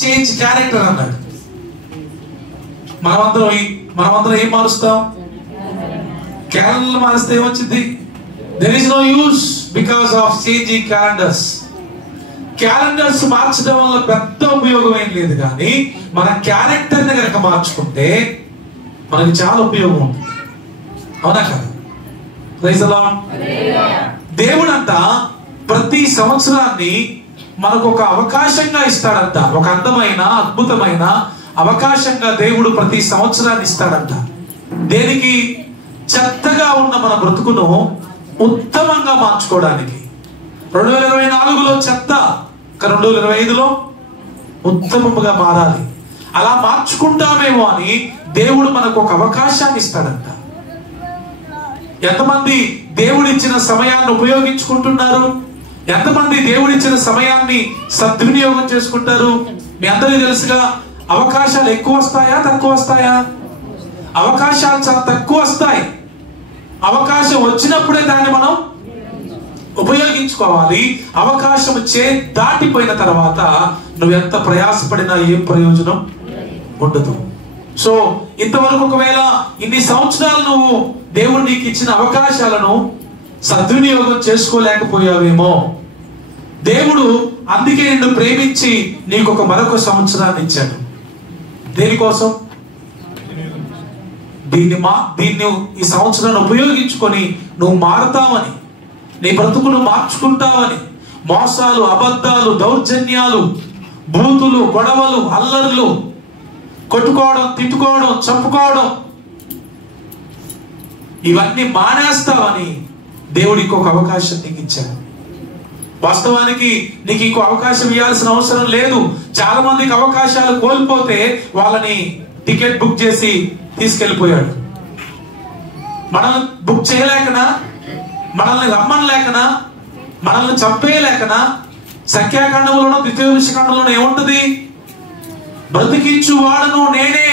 Change character అన్నాడు. మనమందరం ఏం మారుస్తాం? క్యాలెండర్ మారిస్తే ఏమొచ్చింది? There is no use because of changing calendars. Calendars మార్చడం వల్ల పెద్ద ఉపయోగం ఏం లేదు, కానీ మన క్యారెక్టర్ని కనుక మార్చుకుంటే మనకి చాలా ఉపయోగం ఉంది. అవునా కదా? Praise the lord. దేవుడంట ప్రతి సంవత్సరాన్ని మనకు ఒక అవకాశంగా ఇస్తాడంట. ఒక అందమైన అద్భుతమైన అవకాశంగా దేవుడు ప్రతి సంవత్సరాన్ని ఇస్తాడంట. దేనికి? చెత్తగా ఉన్న మన బ్రతుకును ఉత్తమంగా మార్చుకోవడానికి. 2024లో చెత్త, 2025లో ఉత్తమముగా మారాలి. అలా మార్చుకుంటామేమో అని దేవుడు మనకు ఒక అవకాశాన్ని ఇస్తాడంట. ఎంతమంది దేవుడిచ్చిన సమయాన్ని ఉపయోగించుకుంటున్నారు? ఎంతమంది దేవుడిచ్చిన సమయాన్ని సద్వినియోగం చేసుకుంటారు? మీ అందరికీ తెలుసుగా, అవకాశాలు ఎక్కువ వస్తాయా తక్కువ వస్తాయా? అవకాశాలు చాలా తక్కువ వస్తాయి. అవకాశం వచ్చినప్పుడే దాన్ని మనం ఉపయోగించుకోవాలి. అవకాశం దాటిపోయిన తర్వాత నువ్వెంత ప్రయాసపడినా ఏం ప్రయోజనం ఉండదు. సో ఇంతవరకు ఒకవేళ ఇన్ని సంవత్సరాలు నువ్వు దేవుడు నీకు ఇచ్చిన అవకాశాలను సద్వినియోగం చేసుకోలేకపోయావేమో. దేవుడు అందుకే నిన్ను ప్రేమించి నీకు మరొక సంవత్సరాన్ని ఇచ్చాడు. దేనికోసం? దీన్ని ఈ సంవత్సరాన్ని ఉపయోగించుకొని నువ్వు మారుతావని, నీ బ్రతుకును మార్చుకుంటావని. మోసాలు, అబద్ధాలు, దౌర్జన్యాలు, బూతులు, గొడవలు, అల్లర్లు, కొట్టుకోవడం, తిట్టుకోవడం, చంపుకోవడం, ఇవన్నీ మానేస్తావని దేవుడు ఇంకొక అవకాశం నీకు ఇచ్చాడు. వాస్తవానికి నీకు ఇంకో అవకాశం ఇవ్వాల్సిన అవసరం లేదు. చాలా మందికి అవకాశాలు కోల్పోతే వాళ్ళని టికెట్ బుక్ చేసి తీసుకెళ్లిపోయాడు. మనల్ని బుక్ చేయలేకనా, మనల్ని రమ్మనలేకనా, మనల్ని చంపేయలేకనా? సంఖ్యాకాండంలోనూ ద్వితీయోపదేశకాండంలోనూ ఏముంటది? బ్రతికించువాడను నేనే,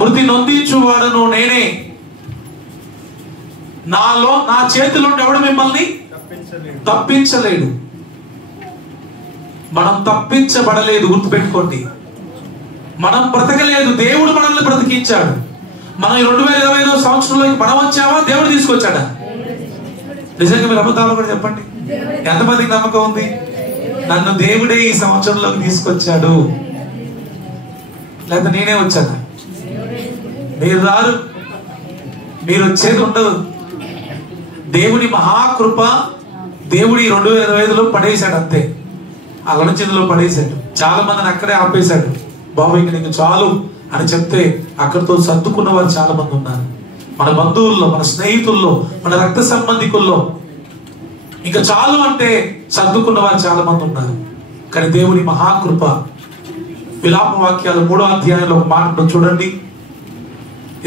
మృతి నొందించువాడను నేనే. నా చేతిలో ఎవడు మిమ్మల్ని తప్పించలేడు. మనం తప్పించబడలేదు, గుర్తుపెట్టుకోండి. మనం బ్రతకలేదు, దేవుడు మనల్ని బ్రతికించాడు. మనం 2025వ సంవత్సరంలోకి మనం వచ్చామా, దేవుడు తీసుకొచ్చాడా? నిజంగా మీరు అబద్ధాలు కూడా చెప్పండి. ఎంతమందికి నమ్మకం ఉంది? నన్ను దేవుడే ఈ సంవత్సరంలోకి తీసుకొచ్చాడు, లేదా నేనే వచ్చాను? మీరు రారు, మీరు వచ్చేది ఉండదు. దేవుని మహాకృప దేవుడు ఈ 2025లో పడేశాడు, అంతే. అలనచిందులో పడేశాడు. చాలా మందిని అక్కడే ఆపేశాడు. బాబు ఇంక నీకు చాలు అని చెప్తే అక్కడితో సర్దుకున్న వారు చాలా మంది ఉన్నారు. మన బంధువుల్లో, మన స్నేహితుల్లో, మన రక్త సంబంధికుల్లో ఇంకా చాలు అంటే సర్దుకున్న వారు చాలా మంది ఉన్నారు. కానీ దేవుని మహాకృప, విలాప వాక్యాలు 3వ అధ్యాయంలో ఒక మాట చూడండి,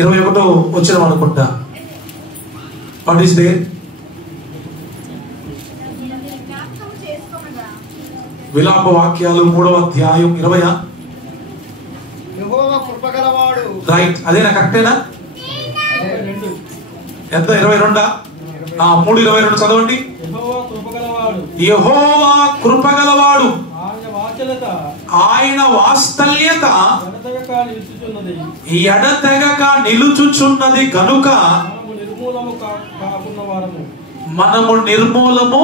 21వ వచనం అనుకుంటా. What is they? విలాప వాక్యాలు 3వ అధ్యాయం 20. రైట్, అదేనా? కరెక్టేనా? ఎంత? 22. 3:22 చదవండి. యెహోవా కృపగలవాడు, ఆయన వాత్సల్యత ఎడతెగక నిలుచుచున్నది గనుక మనము నిర్మూలము.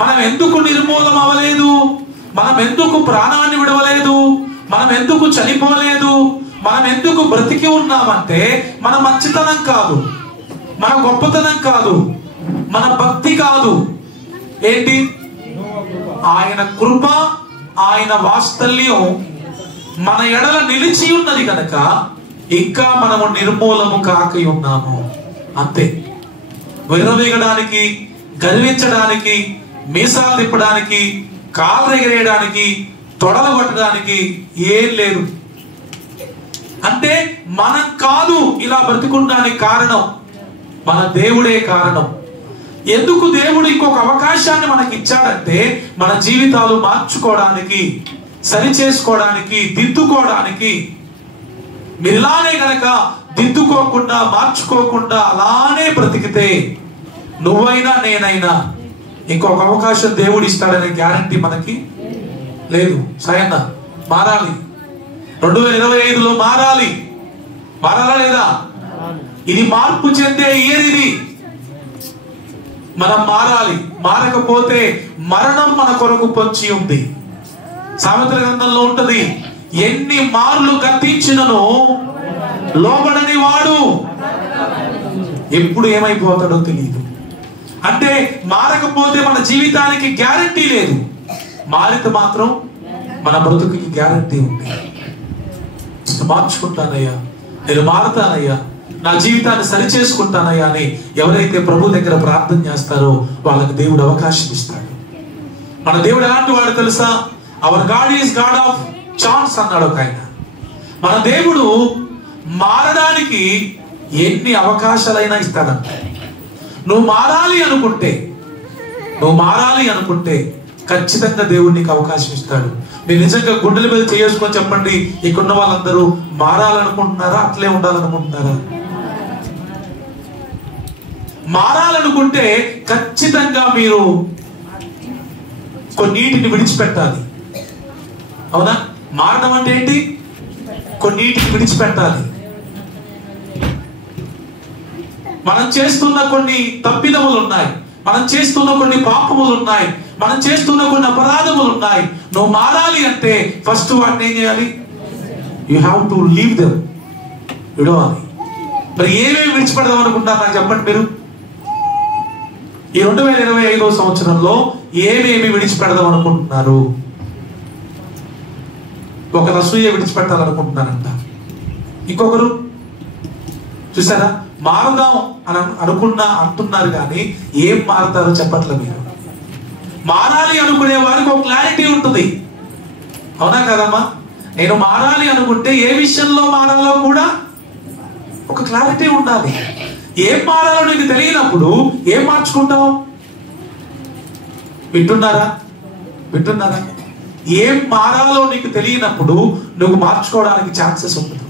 మనం ఎందుకు నిర్మూలం అవ్వలేదు? మనం ఎందుకు ప్రాణాన్ని విడవలేదు? మనం ఎందుకు చనిపోలేదు? మనం ఎందుకు బ్రతికి ఉన్నామంటే మన మంచితనం కాదు, మన గొప్పతనం కాదు, మన భక్తి కాదు. ఏంటి? ఆయన కృప, ఆయన వాత్సల్యం మన ఎడల నిలిచి ఉన్నది కనుక ఇంకా మనము నిర్మూలము కాక ఉన్నాము, అంతే. విర్రవీగడానికి, గర్వించడానికి, మీసాలు తిప్పడానికి, కాళ్ళు ఎగరేయడానికి, తొడలు కొట్టడానికి ఏం లేదు. అంటే మనం కాదు ఇలా బ్రతికుండడానికి కారణం, మన దేవుడే కారణం. ఎందుకు దేవుడు ఇంకొక అవకాశాన్ని మనకి ఇచ్చాడంటే మన జీవితాలు మార్చుకోవడానికి, సరి చేసుకోవడానికి, దిద్దుకోవడానికి. మీరు ఇలానే గనక దిద్దుకోకుండా, మార్చుకోకుండా అలానే బ్రతికితే నువ్వైనా నేనైనా ఇంకొక అవకాశం దేవుడు ఇస్తాడనే గ్యారంటీ మనకి లేదు. సాయన్న మారాలి. 2025లో మారాలి. మారాలా లేదా? ఇది మార్పు చెందే ఇయర్ ఇది. మనం మారాలి. మారకపోతే మరణం మన కొరకు పొంచి ఉంది. సామెతల గ్రంథంలో ఉంటది, ఎన్ని మార్లు గద్దించినను లోబడని వాడు ఎప్పుడు ఏమైపోతాడో తెలియదు. అంటే మారకపోతే మన జీవితానికి గ్యారంటీ లేదు, మారితే మాత్రం మన బ్రతుకుకి గ్యారంటీ ఉంది. మార్చుకుంటానయ్యా, నేను మారుతానయ్యా, నా జీవితాన్ని సరి చేసుకుంటానయ్యా అని ఎవరైతే ప్రభు దగ్గర ప్రార్థన చేస్తారో వాళ్ళకి దేవుడు అవకాశం ఇస్తాడు. మన దేవుడు ఎలాంటి వాడు తెలుసా? Hour God is God of chance అన్నాడు ఒక ఆయన. మన దేవుడు మారడానికి ఎన్ని అవకాశాలైనా ఇస్తాడంట. నువ్వు మారాలి అనుకుంటే ఖచ్చితంగా దేవుడు నీకు అవకాశం ఇస్తాడు. మీరు నిజంగా గుండెల మీద చేసుకొని చెప్పండి, ఇక్కడున్న వాళ్ళందరూ మారాలనుకుంటున్నారా? అట్లే ఉండాలనుకుంటున్నారా? మారాలనుకుంటే ఖచ్చితంగా మీరు కొన్నిటిని విడిచిపెట్టాలి. అవునా? మారడం అంటే ఏంటి? కొన్నిటిని విడిచిపెట్టాలి. మనం చేస్తున్న కొన్ని తప్పిదములు ఉన్నాయి, మనం చేస్తున్న కొన్ని పాపములు ఉన్నాయి, మనం చేస్తున్న కొన్ని అపరాధములు ఉన్నాయి. నువ్వు మారాలి అంటే ఫస్ట్ వాటిని ఏం చేయాలి? You have to leave them, విడవాలి. మరి ఏమేమి విడిచిపెడదాం అనుకుంటారు నాకు చెప్పండి మీరు. ఈ 2025వ సంవత్సరంలో ఏమేమి విడిచిపెడదాం అనుకుంటున్నారు? ఒక అసూయ విడిచిపెట్టాలనుకుంటున్నారంట, ఇంకొకరు చూసారా మారుదాం అని అంటున్నారు కానీ ఏం మారుతారో చెప్పట్లేదు. మీరు మారాలి అనుకునే వారికి ఒక క్లారిటీ ఉంటుంది. అవునా కదమ్మా? నేను మారాలి అనుకుంటే ఏ విషయంలో మారాలో కూడా ఒక క్లారిటీ ఉండాలి. ఏం మారాలో నీకు తెలియనప్పుడు ఏం మార్చుకుంటావు? వింటున్నారా? ఏం మారాలో నీకు తెలియనప్పుడు నువ్వు మార్చుకోవడానికి ఛాన్సెస్ ఉండదు.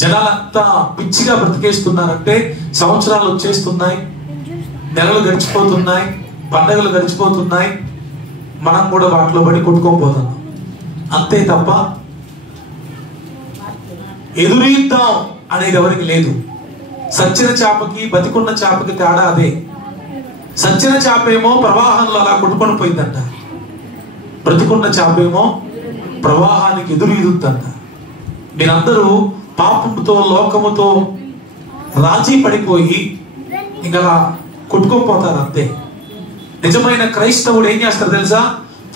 జనాలంతా పిచ్చిగా బ్రతికేస్తున్నారంటే సంవత్సరాలు వచ్చేస్తున్నాయి, నెలలు గడిచిపోతున్నాయి, పండగలు గడిచిపోతున్నాయి, మనం కూడా వాటిలో పడి కొట్టుకోపోతున్నాం అంతే తప్ప ఎదురీద్దాం అనేది ఎవరికి లేదు. సచ్చిన చేపకి బతికున్న చేపకి తేడా అదే. సచ్చిన చేపేమో ప్రవాహంలో అలా కొట్టుకొని పోయిందంట, బ్రతికున్న చేపేమో ప్రవాహానికి ఎదురీదుద్దంట. మీరందరూ పాపముతో లోకముతో రాజీ పడిపోయి ఇంకా కొట్టుకోపోతారు అంతే. నిజమైన క్రైస్తవుడు ఏం చేస్తాడు తెలుసా?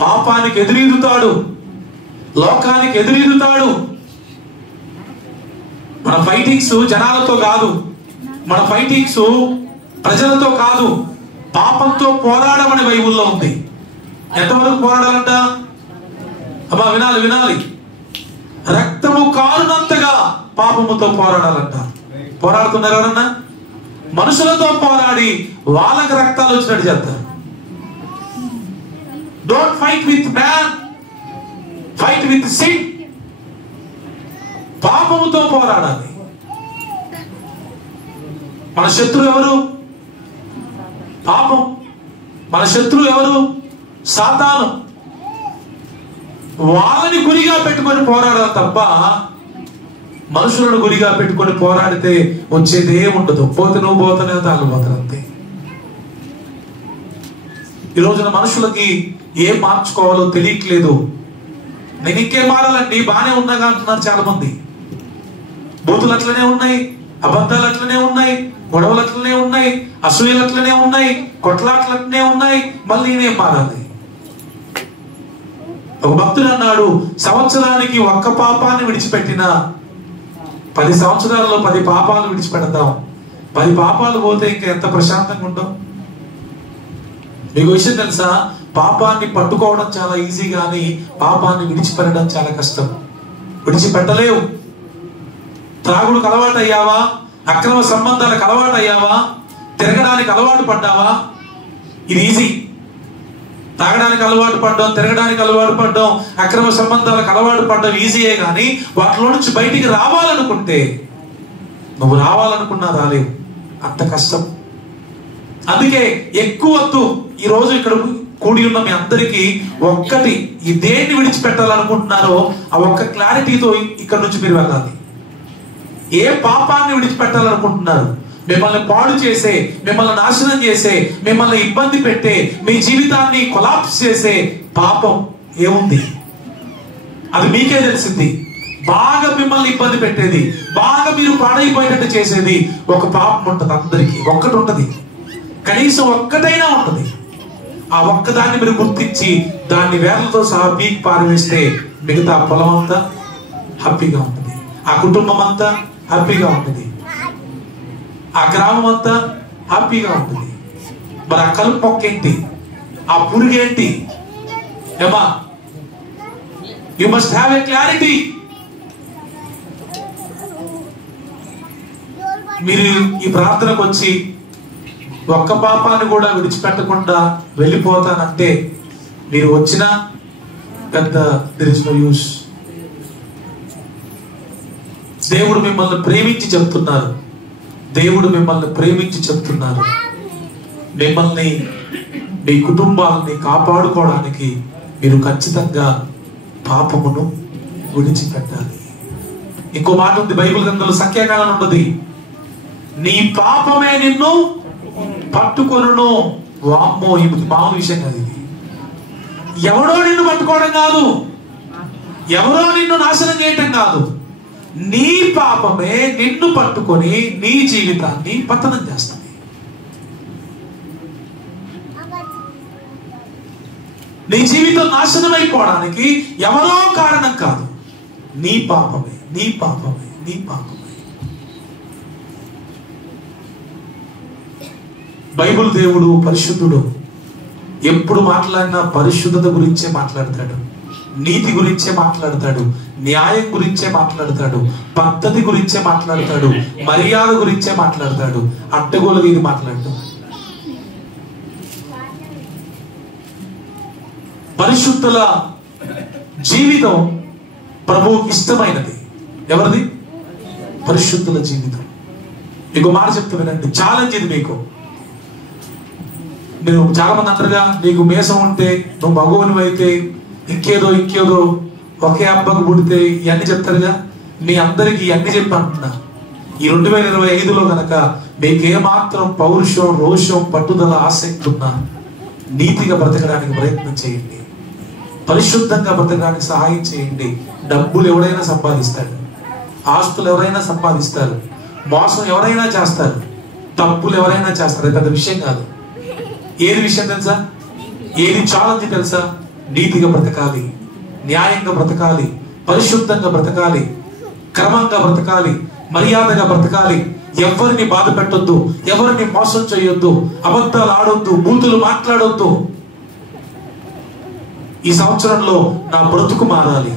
పాపానికి ఎదురీదుతాడు, లోకానికి ఎదురీదుతాడు. మన ఫైటింగ్స్ జనాలతో కాదు, మన ఫైటింగ్స్ ప్రజలతో కాదు, పాపంతో పోరాడమని బైబుల్లో ఉంది. ఎంతవరకు పోరాడాలంట? అబ్బా వినాలి. రక్తము కారునంతగా పాపముతో పోరాడాలంట. పోరాడుతున్నారు ఎవరన్నా? మనుషులతో పోరాడి వాళ్ళకి రక్తాలు వచ్చినట్టు చేస్తారు. Don't fight with man, fight with sin. పాపముతో పోరాడాలి. మన శత్రువు ఎవరు? పాపం. మన శత్రువు ఎవరు? సాతాను. వాళ్ళని గురిగా పెట్టుకొని పోరాడాలి తప్ప మనుషులను గురిగా పెట్టుకొని పోరాడితే వచ్చేది ఏముండదు. పోతే నువ్వు పోతానే తాను పోతాను అంతే. ఈ రోజున మనుషులకి ఏం మార్చుకోవాలో తెలియట్లేదు. నేను ఇంకేం మారాలండి, బాగానే ఉన్నాగా అంటున్నారు చాలా మంది. బూతులు అట్లనే ఉన్నాయి, అబద్ధాలు అట్లనే ఉన్నాయి, గొడవలు అట్లనే ఉన్నాయి, అసూయలు అట్లనే ఉన్నాయి, కొట్లాట్లు అట్లనే ఉన్నాయి. మళ్ళీ నేనేం మారాలి? ఒక భక్తుడు అన్నాడు, సంవత్సరానికి ఒక్క పాపాన్ని విడిచిపెట్టిన 10 సంవత్సరాల్లో 10 పాపాలు విడిచిపెడతాం. 10 పాపాలు పోతే ఇంకా ఎంత ప్రశాంతంగా ఉంటాం. మీకు విషయం తెలుసా? పాపాన్ని పట్టుకోవడం చాలా ఈజీ కానీ పాపాన్ని విడిచిపెట్టడం చాలా కష్టం. విడిచిపెట్టలేవు. త్రాగుడుకు అలవాటు అయ్యావా? అక్రమ సంబంధాలకు అలవాటు అయ్యావా? తిరగడానికి అలవాటు పడ్డావా? ఇది ఈజీ. తాగడానికి అలవాటు పడ్డం, తిరగడానికి అలవాటు పడ్డం, అక్రమ సంబంధాలకు అలవాటు పడ్డం ఈజీయే కానీ వాటిలో నుంచి బయటికి రావాలనుకుంటే నువ్వు రావాలనుకున్నా రాలేవు, అంత కష్టం. అందుకే ఎక్కువ వద్దు. ఈరోజు ఇక్కడ కూడి ఉన్న మీ అందరికీ ఒక్కటి, ఈ దేన్ని విడిచిపెట్టాలనుకుంటున్నారో ఆ ఒక్క క్లారిటీతో ఇక్కడ నుంచి మీరు వెళ్ళాలి. ఏ పాపాన్ని విడిచిపెట్టాలనుకుంటున్నారు? మిమ్మల్ని పాడు చేసే, మిమ్మల్ని నాశనం చేసే, మిమ్మల్ని ఇబ్బంది పెట్టే, మీ జీవితాన్ని కొలాప్స్ చేసే పాపం ఏముంది? అది మీకే తెలిసింది. బాగా మిమ్మల్ని ఇబ్బంది పెట్టేది, బాగా మీరు పాడైపోయేటట్టు చేసేది ఒక పాపం ఉంటుంది. అందరికీ ఒక్కటి ఉంటుంది, కనీసం ఒక్కటైనా ఉంటుంది. ఆ ఒక్కదాన్ని మీరు గుర్తించి దాన్ని వేర్లతో సహా పీకి పారవేస్తే మిగతా పొలం అంతా హ్యాపీగా ఉంటుంది, ఆ కుటుంబం అంతా హ్యాపీగా ఉంటుంది, ఆ గ్రామం అంతా హ్యాపీగా ఉంటుంది. మరి ఆ కలుపు మొక్క ఏంటి? ఆ పురుగేంటి? ఏమా, you must have a clarity. మీరు ఈ ప్రార్థనకు వచ్చి ఒక్క పాపాన్ని కూడా విడిచిపెట్టకుండా వెళ్ళిపోతానంటే మీరు వచ్చిన పెద్ద దేర్ ఇస్ నో యూస్. దేవుడు మిమ్మల్ని ప్రేమించి చెప్తున్నారు, దేవుడు మిమ్మల్ని ప్రేమించి చెప్తున్నారు. మిమ్మల్ని, మీ కుటుంబాలని కాపాడుకోవడానికి మీరు ఖచ్చితంగా పాపమును విడిచిపెట్టాలి. ఇంకో మాట ఉంది బైబిల్ గ్రంథంలో, సంఖ్యాకాలం ఉన్నది, నీ పాపమే నిన్ను పట్టుకొనును. వామ్మో, ఇది మామూలు విషయం కాదు. ఇది ఎవరో నిన్ను పట్టుకోవడం కాదు, ఎవరో నిన్ను నాశనం చేయటం కాదు. నీ పాపమే నిన్ను పట్టుకొని నీ జీవితాన్ని పతనం చేస్తుంది. నీ జీవితం నాశనం అయిపోవడానికి ఎవరో కారణం కాదు, నీ పాపమే, నీ పాపమే, నీ పాపమే. బైబిల్ దేవుడు పరిశుద్ధుడు. ఎప్పుడు మాట్లాడినా పరిశుద్ధత గురించే మాట్లాడతాడు, నీతి గురించే మాట్లాడతాడు, న్యాయం గురించే మాట్లాడతాడు, పద్ధతి గురించే మాట్లాడతాడు, మర్యాద గురించే మాట్లాడతాడు. అడ్డగోలుగా ఇది మాట్లాడతాడు. పరిశుద్ధుల జీవితం ప్రభువుకి ఇష్టమైనది. ఎవరిది? పరిశుద్ధుల జీవితం. మీకు మాట చెప్తా వినండి, ఛాలెంజ్ ఇది మీకు. మీరు చాలా మంది అంటారుగా, నీకు మేసం ఉంటే, నువ్వు మగవుని అయితే, ఇంకేదో ఒకే అబ్బకు పుడితే, ఇవన్నీ చెప్తారుగా. మీ అందరికి ఇవన్నీ చెప్పి అంటున్నా, ఈ 2025లో కనుక మీకు ఏమాత్రం పౌరుషం, రోషం, పట్టుదల, ఆసక్తి ఉన్నా నీతిగా బ్రతకడానికి ప్రయత్నం చేయండి, పరిశుద్ధంగా బ్రతకడానికి సహాయం చేయండి. డబ్బులు ఎవరైనా సంపాదిస్తారు, ఆస్తులు ఎవరైనా సంపాదిస్తారు, మోసం ఎవరైనా చేస్తారు, తప్పులు ఎవరైనా చేస్తారు. అది పెద్ద విషయం కాదు. ఏది విషయం తెలుసా? ఏది ఛాలెంజ్ తెలుసా? నీతిగా బ్రతకాలి, న్యాయంగా బ్రతకాలి, పరిశుద్ధంగా బ్రతకాలి, క్రమంగా బ్రతకాలి, మర్యాదగా బ్రతకాలి. ఎవరిని బాధ పెట్టొద్దు, ఎవరిని మోసం చేయొద్దు, అబద్ధాలు ఆడొద్దు, బూతులు మాట్లాడొద్దు. ఈ సంవత్సరంలో నా బ్రతుకు మారాలి.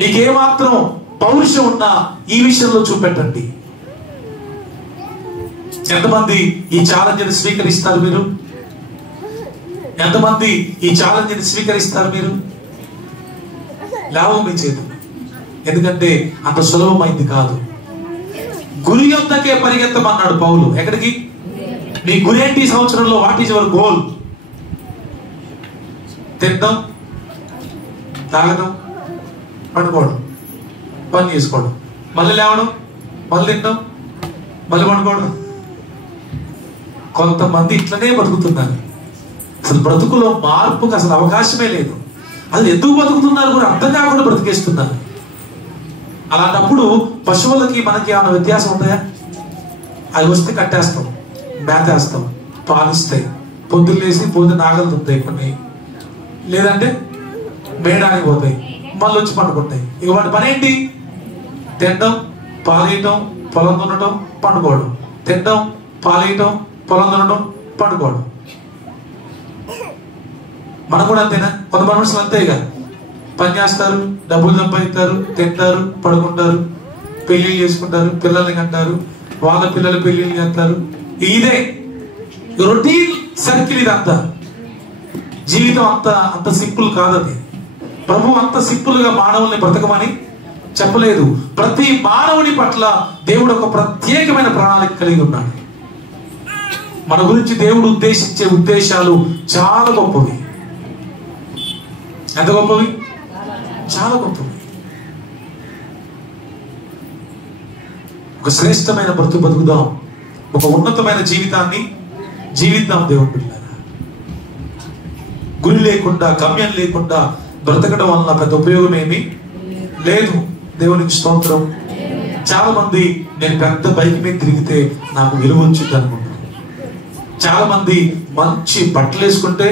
నీకేమాత్రం పౌరుషం ఉన్నా ఈ విషయంలో చూపెట్టండి. ఎంతమంది ఈ ఛాలెంజ్ని స్వీకరిస్తారు? మీరు ఎంతమంది ఈ ఛాలెంజ్ని స్వీకరిస్తారు? మీరు లాభం మీ చేతులు. ఎందుకంటే అంత సులభమైంది కాదు. గురి యొద్దకే పరిగెత్తమన్నాడు పౌలు. ఎక్కడికి? మీ గురి ఏంటి ఈ సంవత్సరంలో? What is your goal? తినడం, తాగడం, పండుకోవడం, పని చేసుకోవడం, మళ్ళీ లేవడం, మళ్ళీ తినడం, మళ్ళీ పండుకోవడం. కొంతమంది ఇట్లనే బతుకుతున్నారు. అసలు బ్రతుకులో మార్పుకు అసలు అవకాశమే లేదు. అది ఎందుకు బతుకుతున్నారు కూడా అర్థం కాకుండా బ్రతికేస్తున్నారు. అలాంటప్పుడు పశువులకి మనకి ఏమైనా వ్యత్యాసం ఉన్నాయా? అవి వస్తే కట్టేస్తాం, మేతేస్తాం, పాలిస్తాయి, పొద్దున్న లేసి పొద్దున్న నాగలు తుంటాయి కొన్ని, లేదంటే మేడానికి పోతాయి, మళ్ళీ వచ్చి పండుకుంటాయి. ఇక వాటి పని ఏంటి? తినడం, పాలేయటం, పొలం దున్నడం, పండుకోవడం, తినడం, పాలేయటం, పొలం దున్నడం, పండుకోవడం. మనం కూడా అంతేనా? కొంతమంది మనుషులు అంతేగా, పని చేస్తారు, డబ్బులు సంపాదిస్తారు, తింటారు, పడుకుంటారు, పెళ్లిళ్ళు చేసుకుంటారు, పిల్లల్ని కంటారు, వాళ్ళ పిల్లలు పెళ్లిళ్ళు చేస్తారు. ఇదే రొటీన్ సర్కిల్. ఇదంతా జీవితం అంత సింపుల్ కాదది. ప్రభు అంత సింపుల్ గా మానవుల్ని బ్రతకమని చెప్పలేదు. ప్రతి మానవుని పట్ల దేవుడు ఒక ప్రత్యేకమైన ప్రణాళిక కలిగి ఉన్నాడు. మన గురించి దేవుడు ఉద్దేశించే ఉద్దేశాలు చాలా గొప్పవి. ఎంత గొప్పవి? చాలా గొప్పవి. ఒక శ్రేష్టమైన బతుకుదాం, ఒక ఉన్నతమైన జీవితాన్ని జీవిద్దాం. దేవుని బిడ్డలారా, గురి లేకుండా గమ్యం లేకుండా బ్రతకడం వలన పెద్ద ఉపయోగం ఏమీ లేదు. దేవునికి స్తోత్రం. చాలా మంది నేను పెద్ద బైక్ మీద తిరిగితే నాకు విలువ వచ్చింది అనుకుంటాను. చాలా మంది మంచి బట్టలు వేసుకుంటే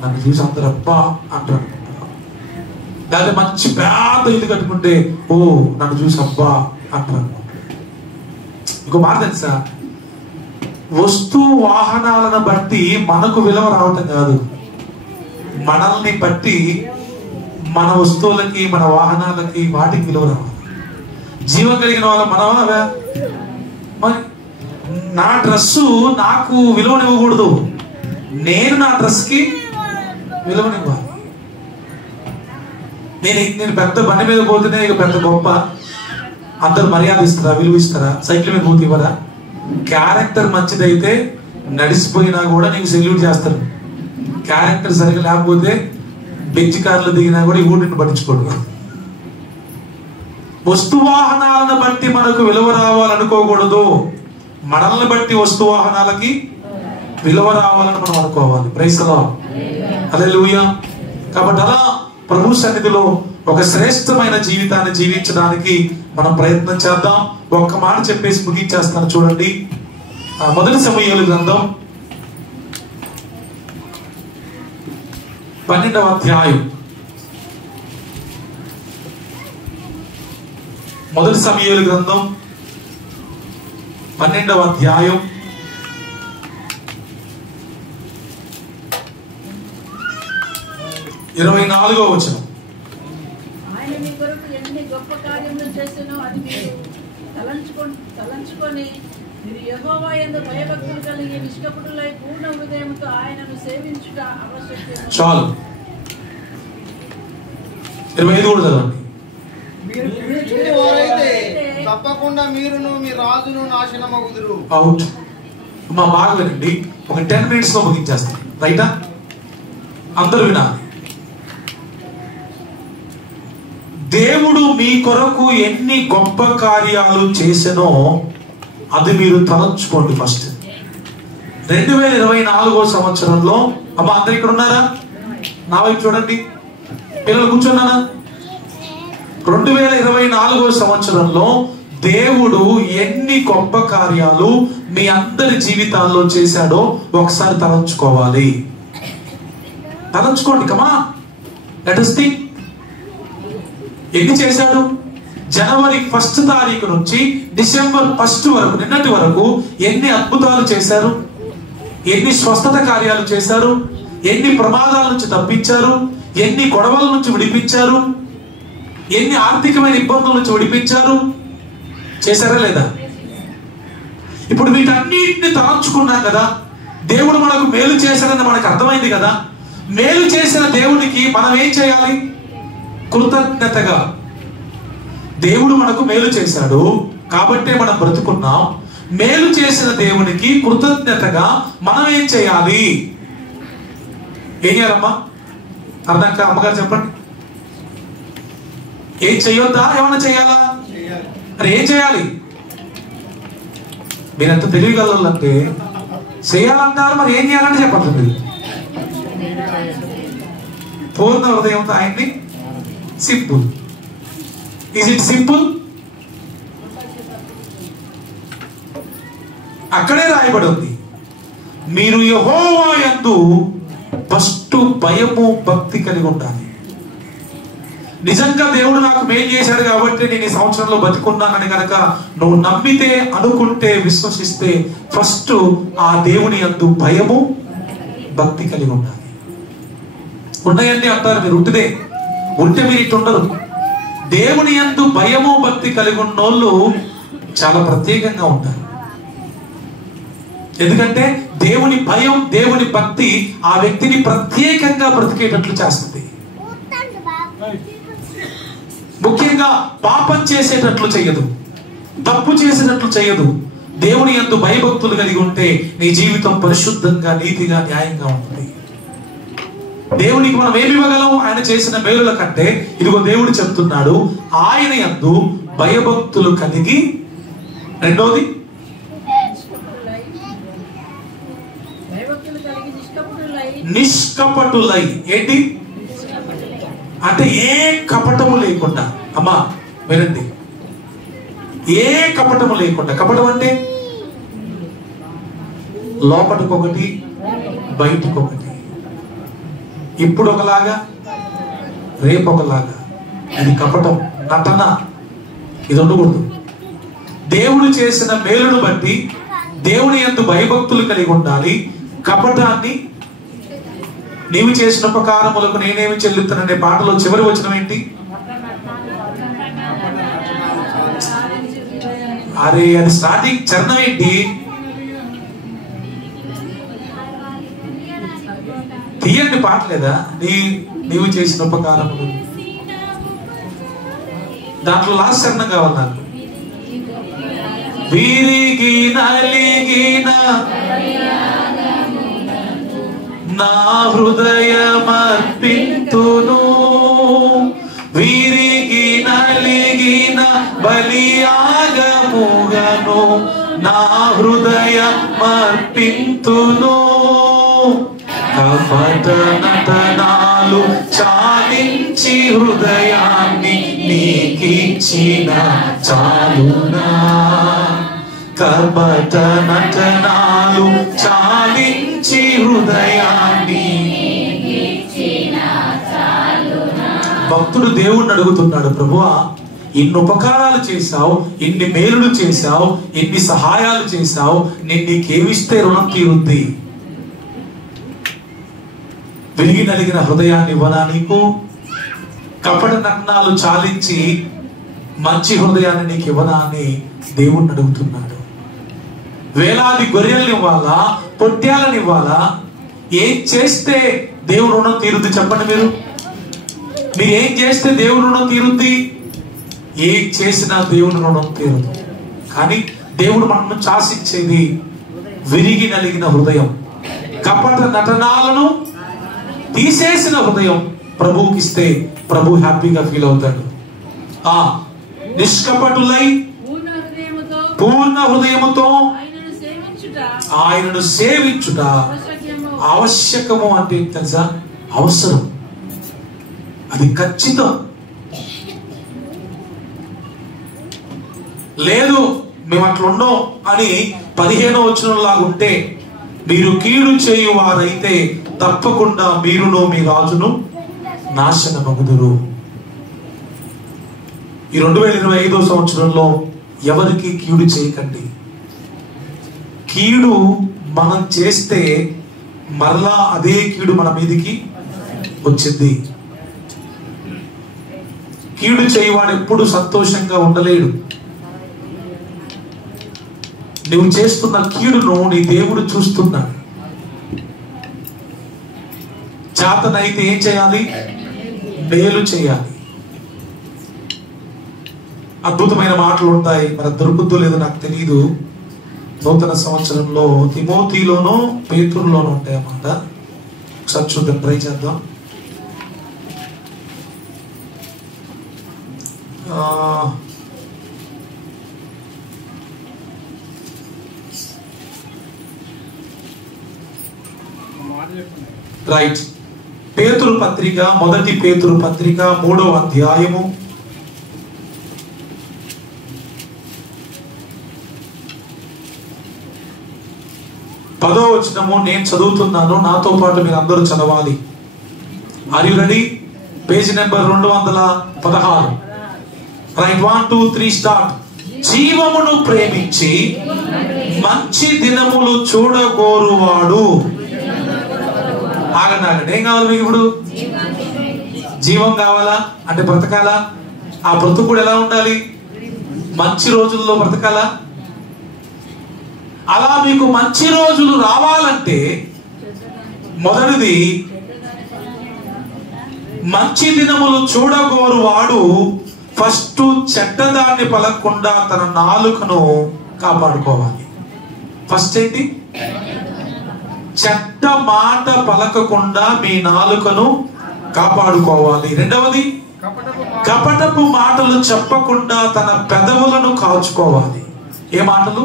నన్ను చూసి అందరు అబ్బా అంటారు. లేదా మంచి పెద్ద ఇల్లు కట్టుకుంటే ఓ నన్ను చూసి అబ్బా అంటారు. ఇంకో మాట తెలుసా, వస్తు వాహనాలను బట్టి మనకు విలువ రావటం కాదు, మనల్ని బట్టి మన వస్తువులకి మన వాహనాలకి వాటికి విలువ రావాలి. జీవం కలిగిన వాళ్ళ మనవా మరి నా డ్రెస్సు నాకు విలువనివ్వకూడదు, నేను నా డ్రెస్కి విలువనివ్వాలి. నేను పెద్ద బండి మీద పోతేనే ఇక పెద్ద గొప్ప, అందరు మర్యాద ఇస్తారా, విలువ ఇస్తారా? సైకిల్ మీద పోతే ఇవ్వరా? క్యారెక్టర్ మంచిదైతే నడిచిపోయినా కూడా నీకు సెల్యూట్ చేస్తారు. క్యారెక్టర్ సరిగా లేకపోతే బెంచ్ కార్లు దిగినా కూడా ఈ ఊరిని పట్టించుకోడు. వస్తు వాహనాలను బట్టి మనకు విలువ రావాలనుకోకూడదు, మనల్ని బట్టి వస్తు వాహనాలకి విలువ రావాలని మనం అనుకోవాలి. ప్రైజ్ ది లార్డ్, హల్లెలూయా. కాబట్టి అలా ప్రభు సన్నిధిలో ఒక శ్రేష్టమైన జీవితాన్ని జీవించడానికి మనం ప్రయత్నం చేద్దాం. ఒక్క మాట చెప్పేసి ముగించేస్తాను చూడండి. మొదటి సమూయేలు గ్రంథం 12వ అధ్యాయం. మొదటి సమూయేలు గ్రంథం 12వ అధ్యాయం 24వ వచనం. ఆయన మీ కొరకు ఎన్ని గొప్ప కార్యములు చేసినో అది మీరు తలంచుకొని మీరు యెహోవా యందు భయభక్తులు కలిగి నిష్కపటులై పూర్ణ హృదయంతో ఆయనను సేవించుట ఆవశ్యకం. చాలు. 25 కూడా చదవండి. మీరు చెడువారైతే తప్పకుండా మీరును మీ రాజును నాశనమగుదురు. అవుట్. మా బాగా వినండి, ఒక 10 minutes లో ముగించేస్తాం. రైటా? అందరూ వినాలి. దేవుడు మీ కొరకు ఎన్ని గొప్ప కార్యాలు చేసెనో అది మీరు తలంచుకోండి. ఫస్ట్ 2024వ సంవత్సరంలో, అమ్మ అందరు ఇక్కడ ఉన్నారా? నా వైపు చూడండి, పిల్లలు కూర్చున్నారా? 2024వ సంవత్సరంలో దేవుడు ఎన్ని గొప్ప కార్యాలు మీ అందరి జీవితాల్లో చేశాడో ఒకసారి తలంచుకోవాలి. తలంచుకోండి. కమా లెట్ us think. ఎన్ని చేశాడు? జనవరి 1వ తారీఖు నుంచి డిసెంబర్ 1 వరకు, నిన్నటి వరకు ఎన్ని అద్భుతాలు చేశారు, ఎన్ని స్వస్థత కార్యాలు చేశారు, ఎన్ని ప్రమాదాల నుంచి తప్పించారు, ఎన్ని గొడవల నుంచి విడిపించారు, ఎన్ని ఆర్థికమైన ఇబ్బందుల నుంచి విడిపించారు. చేశారా లేదా? ఇప్పుడు వీటన్నిటిని తలంచుకున్నాం కదా, దేవుడు మనకు మేలు చేశాడని మనకు అర్థమైంది కదా. మేలు చేసిన దేవునికి మనం ఏం చేయాలి? కృతజ్ఞతగా. దేవుడు మనకు మేలు చేశాడు కాబట్టే మనం బ్రతుకున్నాం. మేలు చేసిన దేవునికి కృతజ్ఞతగా మనం ఏం చేయాలి? ఏం చేయాలమ్మా? అర్థం కా అమ్మగారు చెప్పండి. ఏం చెయ్యొద్దా? ఏమన్నా చేయాలా? మరి ఏం చేయాలి? మీరెంత తెలియగలంటే చేయాలంటారు, మరి ఏం చేయాలని చెప్పండి. మీరు పూర్ణ హృదయంతో ఆయన్ని. సింపుల్. Is it simple? అక్కడే రాయబడి ఉంది, మీరు యెహోవా యందు ఫస్ట్ భయము భక్తి కలిగి ఉండాలి. నిజంగా దేవుడు నాకు మేలు చేశాడు కాబట్టి నేను ఈ సంవత్సరంలో బతికున్నానని కనుక నువ్వు నమ్మితే, అనుకుంటే, విశ్వసిస్తే ఫస్ట్ ఆ దేవుని యందు భయము భక్తి కలిగి ఉండాలి. ఉన్నాయండి అంటారు మీరు, ఉంటుదే. ఉంటే మీరు ఇటు ఉండరు. దేవుని యందు భయము భక్తి కలిగి ఉన్నోళ్ళు చాలా ప్రత్యేకంగా ఉంటారు. ఎందుకంటే దేవుని భయం, దేవుని భక్తి ఆ వ్యక్తిని ప్రత్యేకంగా బ్రతికేటట్లు చేస్తుంది. ముఖ్యంగా పాపం చేసేటట్లు చేయదు, తప్పు చేసేటట్లు చేయదు, దేవుని యందు భయభక్తులు కలిగి ఉంటే నీ జీవితం పరిశుద్ధంగా, నీతిగా, న్యాయంగా ఉంటుంది. దేవునికి మనం ఏమి ఇవ్వగలం? ఆయన చేసిన మేలుల కంటే ఇదిగో దేవుడు చెప్తున్నాడు, ఆయన యందు భయభక్తులు కలిగి, రెండోది నిష్కపటులై. ఏంటి అంటే? ఏ కపటము లేకుండా. అమ్మా వినండి, ఏ కపటము లేకుండా. కపటం అంటే లోపటికొకటి బయటకొకటి, ఇప్పుడు ఒకలాగా రేపు ఒకలాగా. ఇది కపటం, నటన. ఇది ఉండకూడదు. దేవుడు చేసిన మేలును బట్టి దేవుని యందు భయభక్తులు కలిగి ఉండాలి. కపటాన్ని, నీవు చేసిన ఉపకారములకు నేనేమి చెల్లిస్తాననే పాటలో చివరి వచనం ఏంటి? అరే అది స్టార్టింగ్ చరణం ఏంటి? తీయండి పాట లేదా? నీవు చేసిన ఉపకారములు, దాంట్లో లాస్ట్ చరణం కావాలి నాకు. విరిగి నలిగిన నా హృదయమర్పింతును, విరిగి నలిగిన బలియాగముగను నా హృదయమర్పింతును. కపట నటనాలు చాలించి హృదయాన్ని నీకిచ్చిన చాలునా. కపట నటనాలు చాలించి హృదయాన్ని. భక్తుడు దేవుణ్ణి అడుగుతున్నాడు, ప్రభువా ఇన్ని ఉపకారాలు చేశావు, ఇన్ని మేలులు చేశావు, ఇన్ని సహాయాలు చేశావు, నేను నీకేమిస్తే రుణం తీరుద్ది? వెలిగి నలిగిన హృదయాన్ని ఇవ్వనా నీకు? కపట నగ్నాలు చాలించి మంచి హృదయాన్ని నీకు ఇవ్వనా అని దేవుణ్ణి అడుగుతున్నాడు. వేలాది గొర్రెల్ని ఇవ్వాలా, పొట్యాలను ఇవ్వాలా? ఏం చేస్తే దేవుడు రుణం తీరుద్ది చెప్పండి? మీరు ఏం చేస్తే దేవుడు రుణం తీరుద్ది? ఏం చేసినా దేవుని రుణం తీరదు. కానీ దేవుడు మనల్ని శాసించేది విరిగి నలిగిన హృదయం, కపట నటనాలను తీసేసిన హృదయం ప్రభువుకి ఇస్తే ప్రభు హ్యాపీగా ఫీల్ అవుతాడు. నిష్కపటులై పూర్ణ హృదయముతో ఆయనను సేవించుట ఆవశ్యకము. అంటే తెలుసా? అవసరం, అది ఖచ్చితం. లేదు మేము అట్లుండం అని 15వ వచనంలాగా ఉంటే, మీరు కీడు చేయువారైతే తప్పకుండా మీరును మీ రాజును నాశనమగుదురు. ఈ 2025వ సంవత్సరంలో ఎవరికి కీడు చేయకండి. కీడు మనం చేస్తే మరలా అదే కీడు మన మీదికి వచ్చింది. కీడు చేయవాడు ఎప్పుడు సంతోషంగా ఉండలేడు. నువ్వు చేస్తున్న కీడును నీ దేవుడు చూస్తున్నాడు. చేతనైతే ఏం చేయాలి? మేలు చేయాలి. అద్భుతమైన మాటలు ఉంటాయి, మరి దొరుకుద్దో లేదో నాకు తెలియదు. నూతన సంవత్సరంలో తిమోతిలోనూ పేతురులోనూ ఉంటాయి అన్నమాట. ఒకసారి చూద్దాం, ట్రై చేద్దాం. రైట్. పేతురు పత్రిక, మొదటి పేతురు పత్రిక 3వ అధ్యాయము 10వ వచనము నేను చదువుతున్నాను, నాతో పాటు మీరు అందరూ చదవాలి. Are you ready? Page number 216. Right, 1 2 3 start. జీవమును ప్రేమించి మంచి దినములు చూడగోరువాడు. ఆగండి ఆగండి, ఏం కావాలి మీకు ఇప్పుడు? జీవం కావాలా? అంటే బ్రతకాలా? ఆ బ్రతుకుడు ఎలా ఉండాలి? మంచి రోజుల్లో బ్రతకాలా? అలా మీకు మంచి రోజులు రావాలంటే మొదటిది, మంచి దినములు చూడగోరు వాడు ఫస్ట్ చెడ్డదాన్ని పలకకుండా తన నాలుకను కాపాడుకోవాలి. ఫస్ట్ ఏంటి? చెడ్డ మాట పలకకుండా మీ నాలుకను కాపాడుకోవాలి. రెండవది, కపటపు మాటలు చెప్పకుండా తన పెదవులను కాచుకోవాలి. ఏ మాటలు?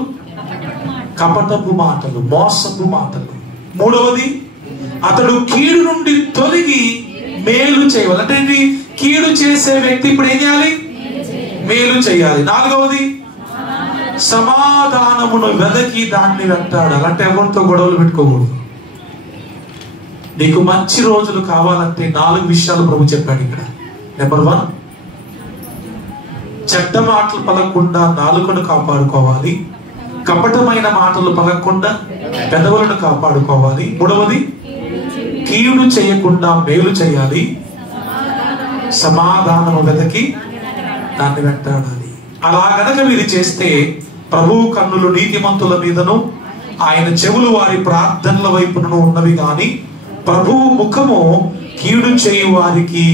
కపటపు మాటలు, మోసపు మాటలు. మూడవది, అతడు కీడు నుండి తొలగి మేలు చేయాలి. అంటే ఏంటి? కీడు చేసే వ్యక్తి ఇప్పుడు ఏం చేయాలి? మేలు చేయాలి. నాలుగవది, సమాధానమును వెదకి దాన్ని వెంటాడాలి. అంటే ఎవరితో గొడవలు పెట్టుకోకూడదు. నీకు మంచి రోజులు కావాలంటే 4 విషయాలు ప్రభు చెప్పాడు ఇక్కడ. నెంబర్ 1, చెడ్డ మాటలు పలకకుండా నాలుకను కాపాడుకోవాలి. కపటమైన మాటలు పలకకుండా పెదవులను కాపాడుకోవాలి. మూడవది, కీడు చేయకుండా మేలు చేయాలి. సమాధానము వెదకి దాన్ని వెంటాడాలి. అలా గనక మీరు చేస్తే ప్రభువు కన్నులు నీతిమంతుల మీదను ఆయన చెవులు వారి ప్రార్థనల వైపును ఉన్నవి గాని ప్రభువు ముఖము కీడు చేయు వారికి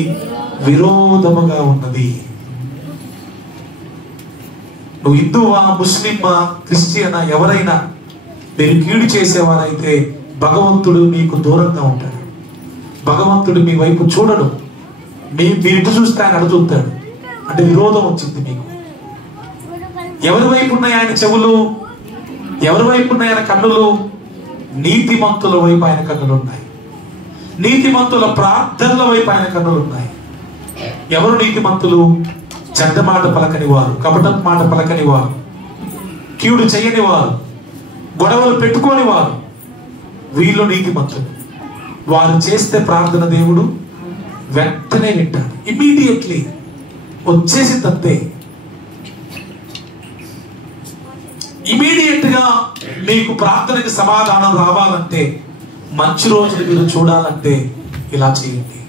విరోధముగా ఉన్నది. నువ్వు హిందువా, ముస్లిమా, క్రిస్టియనా, ఎవరైనా మీరు కీడు చేసేవారైతే భగవంతుడు మీకు దూరంగా ఉంటాడు. భగవంతుడు మీ వైపు చూడడు. మీరు ఇటు చూస్తే ఆయన అటు చూస్తాడు. అంటే విరోధం వచ్చింది మీకు. ఎవరి వైపు ఉన్నాయి ఆయన చెవులు? ఎవరి వైపు ఉన్నాయి ఆయన కన్నులు? నీతిమంతుల వైపు ఆయన కన్నులు ఉన్నాయి. నీతిమంతుల ప్రార్థనల వైపు ఆయన కన్నులు ఉన్నాయి. ఎవరు నీతిమంతులు? చెడ్డ మాట పలకని వారు, కపటపు మాట పలకని వారు, కీడు చేయని వారు, గొడవలు పెట్టుకోని వారు. వీళ్ళు నీతిమంతులు. వారు చేస్తే ప్రార్థన దేవుడు వెంటనే వింటాడు. ఇమ్మీడియట్లీ వచ్చేసి తప్పే. ఇమీడియట్ గా మీకు ప్రార్థనకి సమాధానం రావాలంటే, మంచి రోజులు మీరు చూడాలంటే ఇలా చేయండి.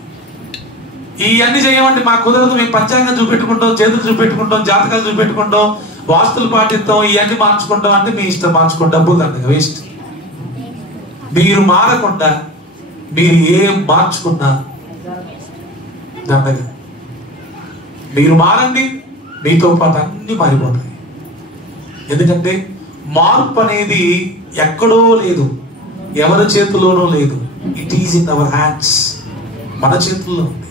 ఇవన్నీ చేయమంటే మాకు కుదరదు, మేము పంచాంగం చూపెట్టుకుంటాం, చేతులు చూపెట్టుకుంటాం, జాతకాలు చూపెట్టుకుంటాం, వాస్తులు పాటిస్తాం, ఇవన్నీ మార్చుకుంటాం అంటే మీ ఇష్టం, మార్చుకోండి. డబ్బులు దండగా వేస్ట్. మీరు మారకుండా మీరు ఏం మార్చుకున్నా దండగా. మీరు మారండి, మీతో పాటు అన్ని మారిపోతాయి. ఎందుకంటే మార్పు అనేది ఎక్కడో లేదు, ఎవరి చేతిలోనూ లేదు. It is in our hands. మన చేతుల్లో ఉంది.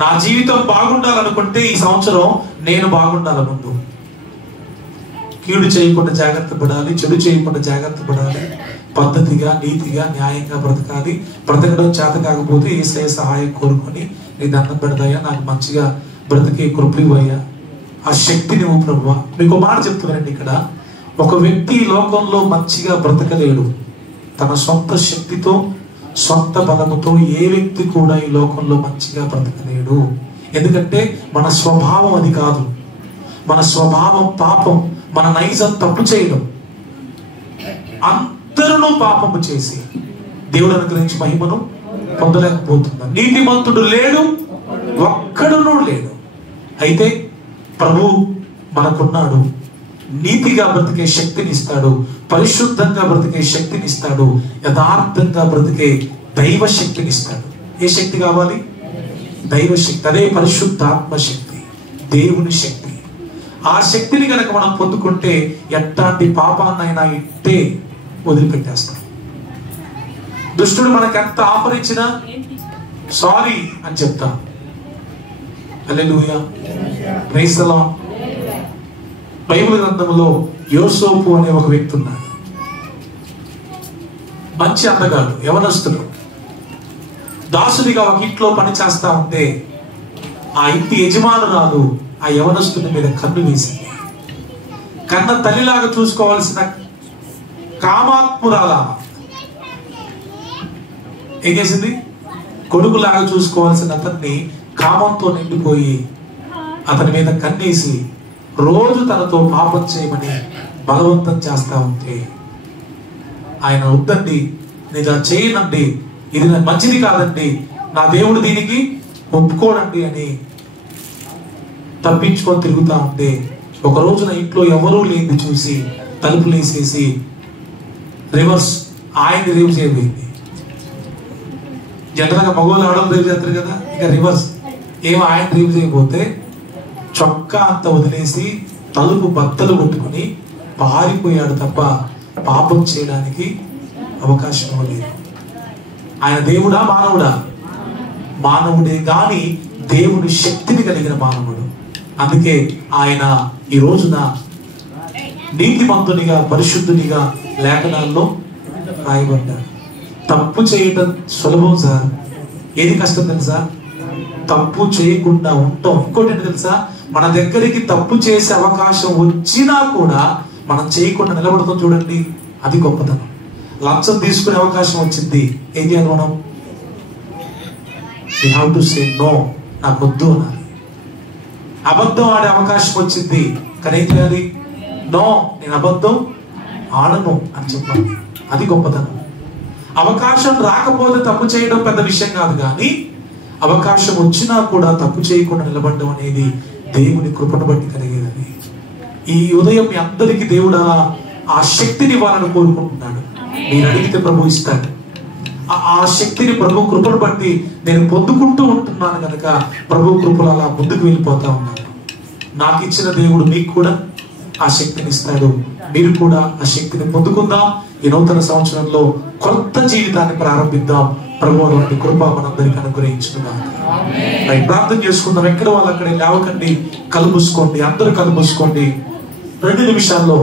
నా జీవితం బాగుండాలనుకుంటే ఈ సంవత్సరం నేను బాగుండాలి. ముందు కీడు చేయకుండా జాగ్రత్త పడాలి, చెడు చేయకుండా జాగ్రత్త పడాలి, పద్ధతిగా, నీతిగా, న్యాయంగా బ్రతకాలి. బ్రతకడం చేత కాకపోతే యేసయ్య సహాయం కోరుకొని నీ దండం పెడతాయా, నాకు మంచిగా బ్రతికే కృపలివయ్యా, ఆ శక్తి నువ్వు ప్రభువా. మీకు మాట చెప్తున్నానండి ఇక్కడ. ఒక వ్యక్తి లోకంలో మంచిగా బ్రతకలేడు. తన సొంత శక్తితో, సొంత బలముతో ఏ వ్యక్తి కూడా ఈ లోకంలో మంచిగా బ్రతకలేడు. ఎందుకంటే మన స్వభావం అది కాదు. మన స్వభావం పాపం, మన నైజం తప్పు చేయడం. అందరూ పాపము చేసి దేవుడు అనుగ్రహించి మహిమను పొందలేకపోతున్నారు. నీతిమంతుడు లేడు, ఒక్కడునూ లేడు. అయితే ప్రభు మనకున్నాడు. నీతిగా బ్రతికే శక్తిని ఇస్తాడు, పరిశుద్ధంగా బ్రతికే శక్తిని ఇస్తాడు, యథార్థంగా బ్రతికే దైవ శక్తిని ఇస్తాడు. ఏ శక్తి కావాలి? దైవ శక్తి. అదే పరిశుద్ధాత్మ శక్తి, దేవుని శక్తి. ఆ శక్తిని కనుక మనం పొందుకుంటే ఎట్లాంటి పాపాన్నైనా ఇట్టే వదిలిపెట్టేస్తాం. దుష్టుడు మనకి ఎంత ఆఫర్ ఇచ్చినా సారీ అని చెప్తాం. హల్లెలూయా, ప్రైజ్ ది లార్డ్. బైబిల్ గ్రంథంలో యోసేపు అనే ఒక వ్యక్తి ఉన్నాడు. మంచి అందగాడు, యవనస్తుడు. దాసుడిగా ఒక ఇంట్లో పని చేస్తా ఉంటే ఆ ఇంటి యజమానురాలు ఆ యవనస్తుడి మీద కన్ను వేసింది. కన్న తల్లిలాగా చూసుకోవాల్సిన కామాత్మురాల ఏం చేసింది? కొడుకులాగా చూసుకోవాల్సిన అతన్ని కామంతో నిండిపోయి అతని మీద కన్నేసి రోజు తనతో పాపం చేయమని బలవంతం చేస్తా ఉంటే ఆయన వద్దండి, నేను చేయనండి, ఇది మంచిది కాదండి, నా దేవుడు దీనికి ఒప్పుకోడండి అని తప్పించుకొని తిరుగుతా ఉంటే ఒక రోజున ఇంట్లో ఎవరూ లేని చూసి తలుపులు వేసేసి రివర్స్ ఆయన్ని రేపు చేయబోయింది. జనరల్గా మగవాళ్ళు ఆడవాళ్ళు రేపు చేస్తారు కదా, ఇక రివర్స్ ఏమో ఆయన రేపు చేయబోతే చొక్కా అంతా వదిలేసి తలుపు బద్దలు కొట్టుకుని పారిపోయాడు తప్ప పాపం చేయడానికి అవకాశం ఇవ్వలేదు. ఆయన దేవుడా మానవుడా? మానవుడే గాని దేవుని శక్తిని కలిగిన మానవుడు. అందుకే ఆయన ఈ రోజున నీతిమంతునిగా పరిశుద్ధునిగా లేఖనాల్లో రాయబడ్డాడు. తప్పు చేయడం సులభం సార్, ఏది కష్టం తెలుసా? తప్పు చేయకుండా ఉంటాం. ఇంకోటి ఏంటి తెలుసా? మన దగ్గరికి తప్పు చేసే అవకాశం వచ్చినా కూడా మనం చేయకుండా నిలబడతాం చూడండి, అది గొప్పతనం. లంచం తీసుకునే అవకాశం వచ్చింది, ఏం చేయాలి మనం? we have to say no, నాకు వద్దు అనాలి. అబద్ధం ఆడే అవకాశం వచ్చింది, కానీ ఏం చేయాలి? నో, నేను అబద్ధం ఆడను అని చెప్పాలి. అది గొప్పతనం. అవకాశం రాకపోతే తప్పు చేయడం పెద్ద విషయం కాదు, కానీ అవకాశం వచ్చినా కూడా తప్పు చేయకుండా నిలబడడం అనేది దేవుని కృపను బట్టి కలిగేది. ఈ ఉదయం మీ అందరికీ దేవుడు ఆ శక్తిని ఇవ్వాలని కోరుకుంటున్నాడు. మీరు అడిగితే ప్రభు ఇస్తాడు. ఆ శక్తిని ప్రభు కృపను బట్టి నేను పొందుకుంటూ ఉంటున్నాను కనుక ప్రభు కృపలు అలా ముందుకు వెళ్ళిపోతా ఉన్నాను. నాకు ఇచ్చిన దేవుడు మీకు కూడా ఆ శక్తిని ఇస్తాడు. మీరు కూడా ఆ శక్తిని పొందుకుందాం. ఈ నూతన సంవత్సరంలో కొత్త జీవితాన్ని ప్రారంభిద్దాం. ప్రభు అలాంటి కృప మనందరికీ అనుగ్రహించుకుందాం. ప్రార్థన చేసుకుందాం. ఎక్కడ వాళ్ళు అక్కడే లేవకండి, కళ్ళు మూసుకోండి, అందరూ కళ్ళు మూసుకోండి. 2 నిమిషాల్లో